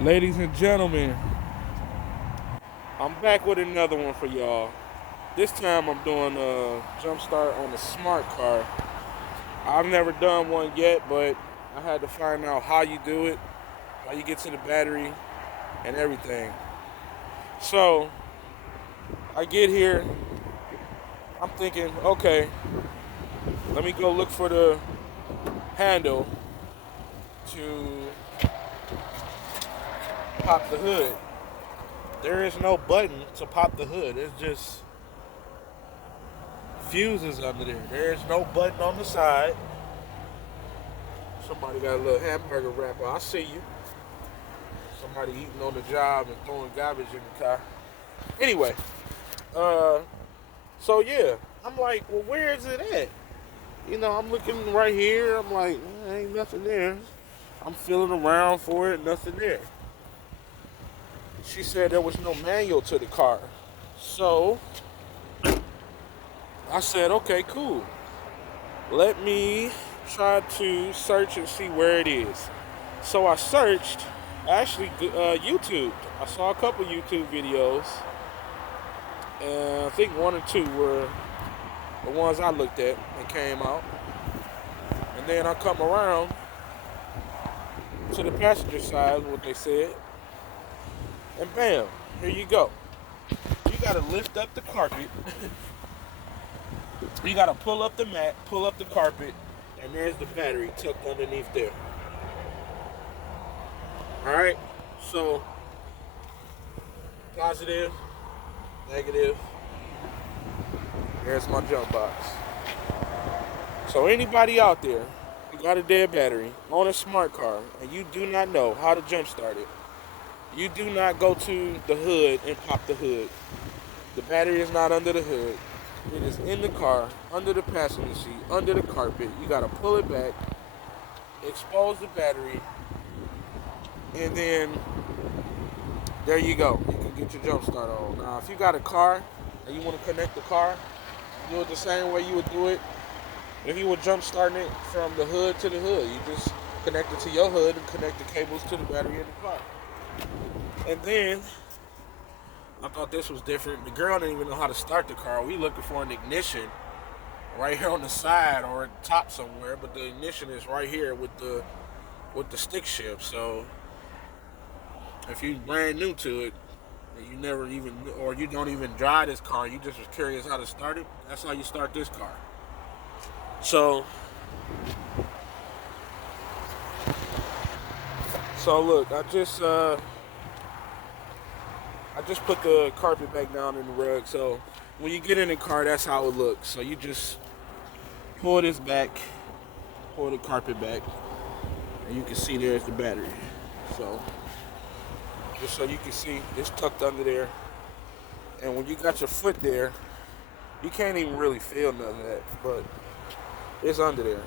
Ladies and gentlemen, I'm back with another one for y'all. This time I'm doing a Jumpstart on a smart car. I've never done one yet, but I had to find out how you do it, how you get to the battery, and everything. So I get here, I'm thinking, okay, let me go look for the handle to pop the hood. There is no button to pop the hood. It's just fuses under there. There is no button on the side. Somebody got a little hamburger wrapper. I see you. Somebody eating on the job and throwing garbage in the car. Anyway, uh, so yeah, I'm like, well, where is it at? I'm looking right here. I'm like, ain't nothing there. I'm feeling around for it, nothing there. She said there was no manual to the car. So I said, okay, cool. Let me try to search and see where it is. So I searched, actually, YouTube. I saw a couple YouTube videos, and I think one or two were the ones I looked at and came out. And then I come around to the passenger side, what they said, and bam, here you go. You gotta lift up the carpet. You gotta pull up the mat, pull up the carpet, and there's the battery tucked underneath there. Alright, so positive, negative. There's my jump box. So anybody out there who got a dead battery on a smart car and you do not know how to jump start it, you do not go to the hood and pop the hood. The battery is not under the hood. It is in the car, under the passenger seat, under the carpet. You gotta pull it back, expose the battery, and then there you go. You can get your jump start on. Now, if you got a car and you want to connect the car, do it the same way you would do it if you were jump starting it from the hood to the hood. You just connect it to your hood and connect the cables to the battery in the car. And then I thought this was different. The girl didn't even know how to start the car. We looking for an ignition right here on the side or at the top somewhere, but the ignition is right here with the stick shift. So if you're brand new to it, you never even, or you don't even drive this car, you just was curious how to start it, that's how you start this car. So look, I just put the carpet back down in the rug. So when you get in the car, that's how it looks. So you just pull this back, pull the carpet back, and you can see there's the battery. So just so you can see, it's tucked under there. And when you got your foot there, you can't even really feel none of that, but it's under there.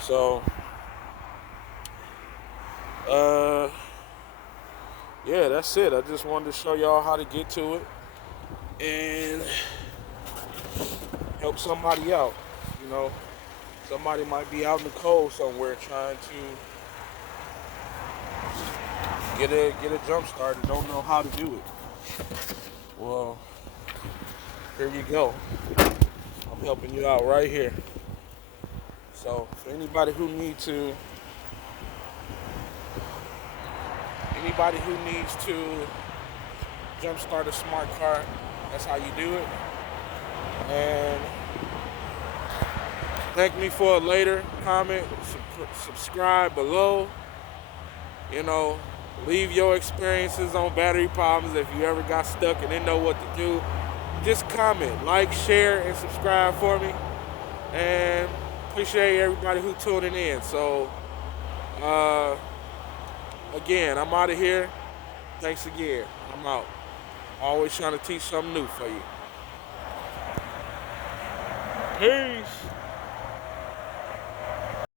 So, yeah, that's it. I just wanted to show y'all how to get to it and help somebody out. Somebody might be out in the cold somewhere trying to get a jump start and don't know how to do it. Well, here you go. I'm helping you out right here. So for anybody who needs to jump start a smart car, that's how you do it. And thank me for a later comment, subscribe below. Leave your experiences on battery problems. If you ever got stuck and didn't know what to do, just comment, like, share, and subscribe for me. And appreciate everybody who tuning in. So, again, I'm out of here. Thanks again. I'm out. Always trying to teach something new for you. Peace.